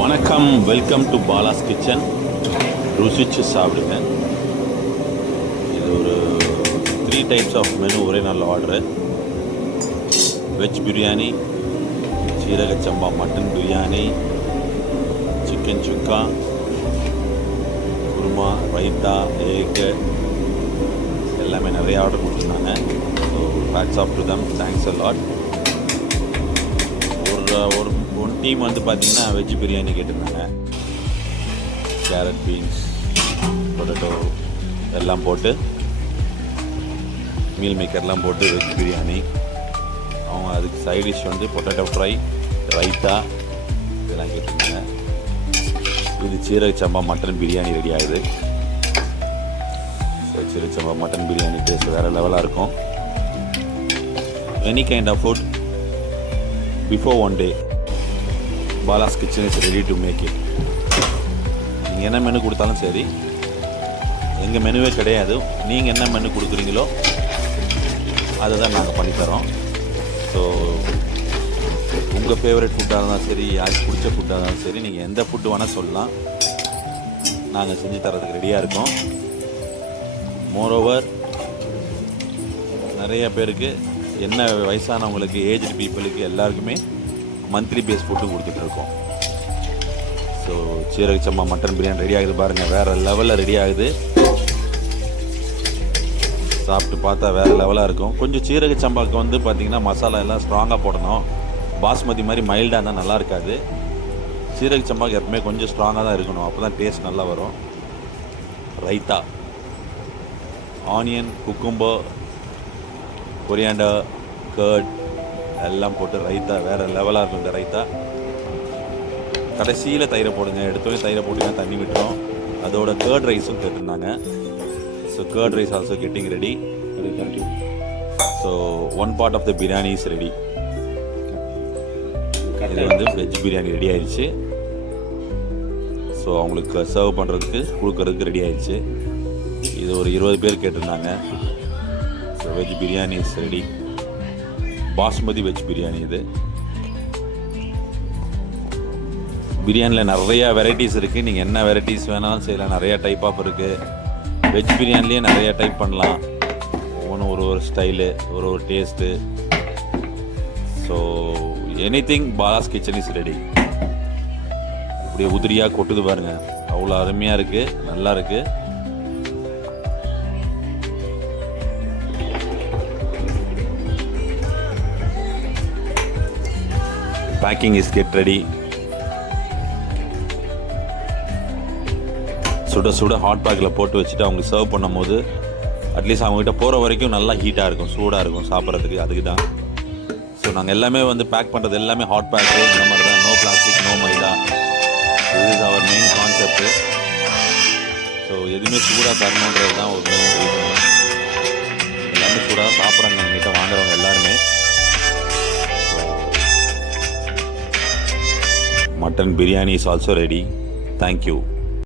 வணக்கம், welcome to Bala's kitchen. ருசிச்சு சாப்பிடுங்க. இது ஒரு 3 டைப்ஸ் ஆஃப் மெனு ஒரே நாள் order. Veg biryani, seeraga samba mutton biryani, chicken chukka, kurma, raita, ஏக்கு எல்லாமே நிறைய ஆர்டர் கொடுத்துருந்தாங்க. So hats off to them, thanks a lot. One team வந்து பார்த்திங்கன்னா வெஜ் பிரியாணி கேட்டிருந்தாங்க. கேரட், பீன்ஸ், பொட்டேட்டோ எல்லாம் போட்டு, மீல் மேக்கர்லாம் போட்டு வெஜ் பிரியாணி. அவங்க அதுக்கு சைட் டிஷ் வந்து பொட்டேட்டோ ஃப்ரை, ரைத்தா இதெல்லாம் கேட்டிருந்தாங்க. இது சீரக சம்பா மட்டன் பிரியாணி ரெடி ஆகுது. So seeraga samba mutton biryani taste வேறு லெவலாக இருக்கும். Any kind of food before one day, Bala's Kitchen is ready to make it. நீங்கள் என்ன மெனு கொடுத்தாலும் சரி, எங்கள் மெனுவே கிடையாது. நீங்கள் என்ன மெனு கொடுக்குறீங்களோ அதை தான் நாங்கள் பண்ணித்தரோம். ஸோ உங்கள் ஃபேவரட் ஃபுட்டாக இருந்தாலும் சரி, யாருக்கு பிடிச்ச ஃபுட்டாக இருந்தாலும் சரி, நீங்கள் எந்த ஃபுட்டு வேணால் சொல்லலாம், நாங்கள் செஞ்சு தரதுக்கு ரெடியாக இருக்கோம். மோரோவர் நிறைய பேருக்கு, என்ன வயசானவங்களுக்கு, ஏஜ்டு பீப்புளுக்கு எல்லாருக்குமே மந்த்லி பேஸ் ஃபுட்டு கொடுத்துட்ருக்கோம். So seeraga samba mutton biryani ready ஆகுது பாருங்கள், வேறு லெவலில் ரெடி ஆகுது. சாப்பிட்டு பார்த்தா வேறு லெவலாக இருக்கும். கொஞ்சம் சீரக சம்பாவுக்கு வந்து பார்த்திங்கன்னா மசாலா எல்லாம் ஸ்ட்ராங்காக போடணும். பாஸ்மதி மாதிரி மைல்டாக இருந்தால் நல்லா இருக்காது. சீரக சம்பாவுக்கு எப்பவுமே கொஞ்சம் ஸ்ட்ராங்காக தான் இருக்கணும், அப்போ தான் டேஸ்ட் நல்லா வரும். Raita, onion, cucumber, coriander, curd எல்லாம் போட்டு ரைத்தா வேறு லெவலாக இருக்கும். இந்த ரைத்தா கடைசியில் தயிரை போடுங்க. எடுத்தோடனே தயிரை போட்டுங்க, தண்ணி விட்டுரும். அதோட கர்ட் ரைஸும் கேட்டிருந்தாங்க. So curd rice also getting ready. So one part of the biryani is ready. இது வந்து வெஜ் பிரியாணி ரெடி ஆயிடுச்சு. ஸோ அவங்களுக்கு சர்வ் பண்ணுறதுக்கு கொடுக்கறதுக்கு ரெடி ஆயிடுச்சு. இது ஒரு 20 பேர் கேட்டிருந்தாங்க. So veg biryani is ready. Basmati veg biryani. இது பிரியாணியில் நிறையா வெரைட்டிஸ் இருக்குது. நீங்கள் என்ன வெரைட்டிஸ் வேணாலும் செய்யலாம். நிறையா டைப் ஆஃப் இருக்குது. வெஜ் பிரியாணிலேயே நிறையா டைப் பண்ணலாம். ஒவ்வொன்றும் ஒரு ஸ்டைலு, ஒரு taste. So anything Bala's kitchen is ready. இப்படி உதிரியாக கொட்டுது பாருங்கள், அவ்வளோ அருமையாக இருக்குது, நல்லா இருக்குது. Packing is get ready. சுட சுட ஹாட் பேக்கில் போட்டு வச்சுட்டு அவங்க சர்வ் பண்ணும் போது அட்லீஸ்ட் அவங்ககிட்ட போகிற வரைக்கும் நல்லா ஹீட்டாக இருக்கும், சூடாக இருக்கும் சாப்பிட்றதுக்கு. அதுக்கு தான் ஸோ நாங்கள் எல்லாமே வந்து பேக் பண்ணுறது எல்லாமே ஹாட் பேக்கு இந்த மாதிரி தான். No plastic, no maida. This is our main concept. So எதுவுமே சூடாக தரணுன்றது தான் ஒரு மெயின் ரீசன். எல்லாமே சூடாக சாப்பிட்றாங்க எங்ககிட்ட வாங்குறவங்க எல்லாருமே. Mutton biryani is also ready. Thank you.